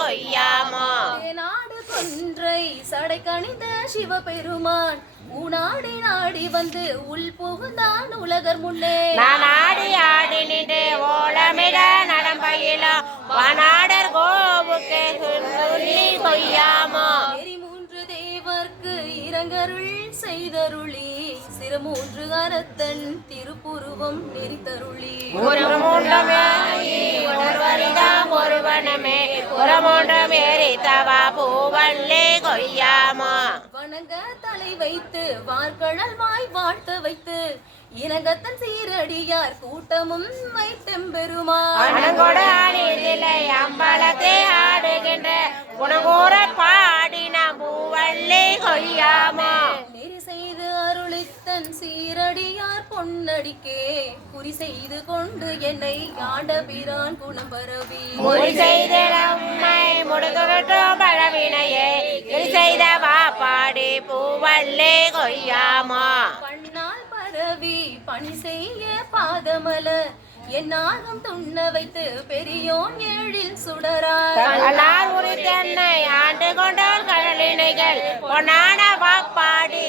கொய்யாமோ? நாடு கொன்றை சடை கணிந்த சிவபெருமான் ஊனாடி நாடி வந்து உள் புகுந்தான் உலகர் முன்னே. நான் ஆடி ஆடி நின்று ஓலமிட நடம்பயிலும் வனாடர் கோவுக்கு சொல்லி கொய்யாமோ? மூன்று தேவர்க்கு இரங்கருள் செய்தருளி சிறு மூன்று அறத்தன் திருப்புருவம் நெறித்தருளி. ஒரு மூன்றமே ஏறித்தவா பூவள்ளி கொய்யாமோ. வணங்க தலை வைத்து வார்கழல் வாய் வாழ்த்த வைத்து இனகத்தன் சீரடியார் கூட்டமும் வைத்தெம்பெருமான். அணங்கொட ஆடியதில்லை அம்பலத்தை ஆடுகின்ற குணகூர பாடின பூவள்ளி கொய்யாமோ. அருளித்தன் சீரடியார் பொன்னடிக்கே. குறி செய்து கொண்டு என்னை ஆண்ட பிரான் குணம் பரவி. மொழி செய்த உம்மை முடுகுட்டும் பழவினையே. கிளி செய்த வா பாடி பூவள்ளி கொய்யாமோ. பண்ணால் பரவி பணி செய்ய பாதமலர் என் நாகம் துண்ண வைத்து பெரியோன் ஏழில் சுடரார். கல்லால் உரி தென்னை ஆண்டு கொண்டால் கடலினைகள். பொன்னான வாப்பாடி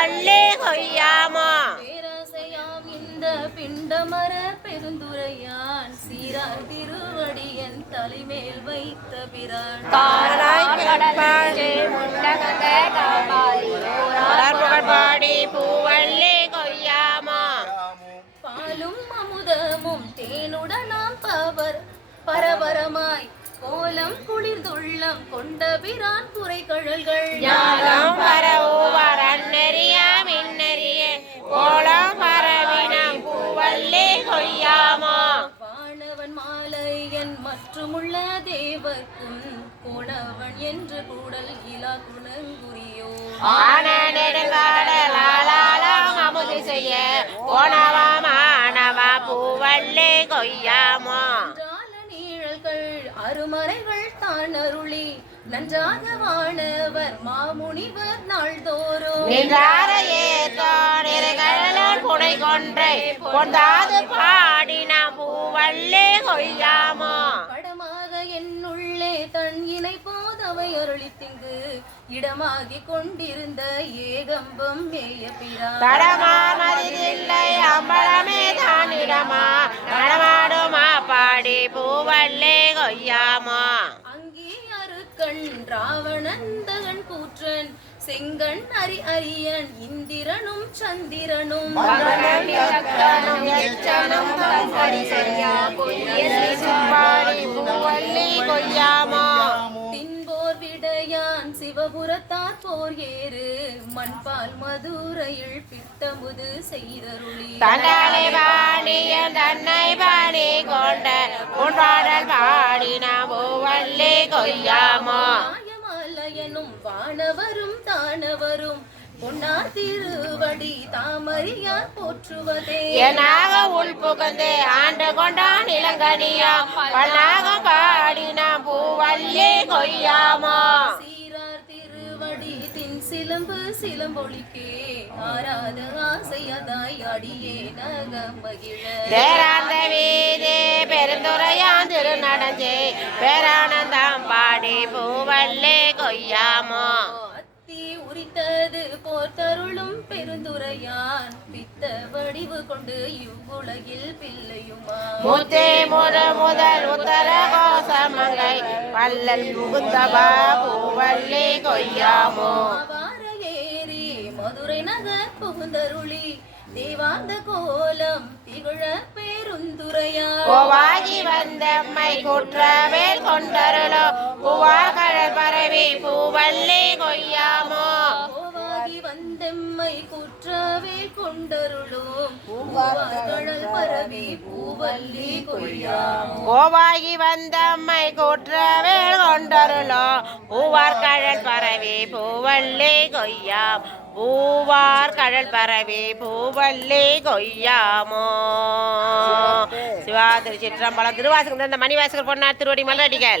பூவள்ளி கொய்யாமோ. பேராசையாம் இந்த பிண்டமர பெருந்துரையான் சீரார் திருவடியன் தலைமேல் வைத்த பிரான். பாடி பூவள்ளி கொய்யாமோ. பாலும் அமுதமும் தேனுடனாம் பவர். பரபரமாய் கோலம் குளிர்ந்துள்ளம் கொண்ட பிரான் குறை கழல்கள் மற்றுமுள்ள தேவர்க்கும் கோணவன் என்று கூடல் இலா குணங்குரியோ அமுது செய்ய போனவா மாணவா பூவள்ளி கொய்யாமோ. அருமறைகள் தான் அருளி நன்றாக வானவர் மாமுனிவர் நாள்தோறும். குடை கொன்றை கொண்டாது பாடின பூவள்ளி கொய்யாமோ. தன் இணை போதவை அருளித்திங்கு இடமாகி கொண்டிருந்த ஏகம்பம் மேய பிரான் தடமாமதில்லை அம்பலமே தானிடமா. நடமாடுமா பாடி பூவள்ளி கொய்யாமோ. அங்கே அருக்கண் ராவணந்தகன் கூற்றன். செங்கண் அரி அரியன் இந்திரனும் சந்திரனும். பாடி சிவபுரத்தார் போர் ஏறு மண்பால் மதுரையில் பிட்டமுது செய்தருளி. பாடிய தன்னை பாடி கொண்ட உன்பாடல் பாடின பூவள்ளி கொய்யாமோ. மாயமலையனும் வானவரும் தானவரும் பொன்னார் திருவடி தாமரியார் போற்றுவதே. எனாக உள் புகுந்து ஆண்டு கொண்டான் இளங்கனியா பல்லாக பாடின பூவள்ளி கொய்யாமோ. சீரார் சிலம்பு சிலம்பொழிக்கே ஆராத ஆசையதாய் அடியே நக மகிழ. பேராந்த வீதி பெருந்துரையான் திருநடஞ்சே பேரானந்தம் பாடி பூவல்லே கொய்யாமோ. உரித்தது போர்த்தருளும் பெருந்துரையான் பித்த வடிவு கொண்டு இவ்வுலகில் பிள்ளையுமா? முத்தே முத முதல் உத்தர கோசமங்கை பல்லல் புகுந்தவா பூவள்ளி கொய்யாமோ? ஏறி மதுரை நகர் புகுந்தருளி தேவாந்த கோலம் திகழ பேருந்துரையான் கோவாகி வந்தம்மை குற்றவேல் கொண்டருளோ? பூவாகடல் பரவி பூவள்ளி கொய்யாமோ கொண்டருளும். பரவி பூவல்லி கொய்யாமோ. கோவாகி வந்தம்மை குற்றவேல் கொண்டருளோ. பூவார் கடல் பரவி பூவள்ளி கொய்யாம். பூவார் கடல் பரவி பூவள்ளி கொய்யாமோ. சிவா திருச்சிற்றம்பலம். திருவாசகம் இந்த மணிவாசகர் பொன்னார் திருவடி மலரடிகள்.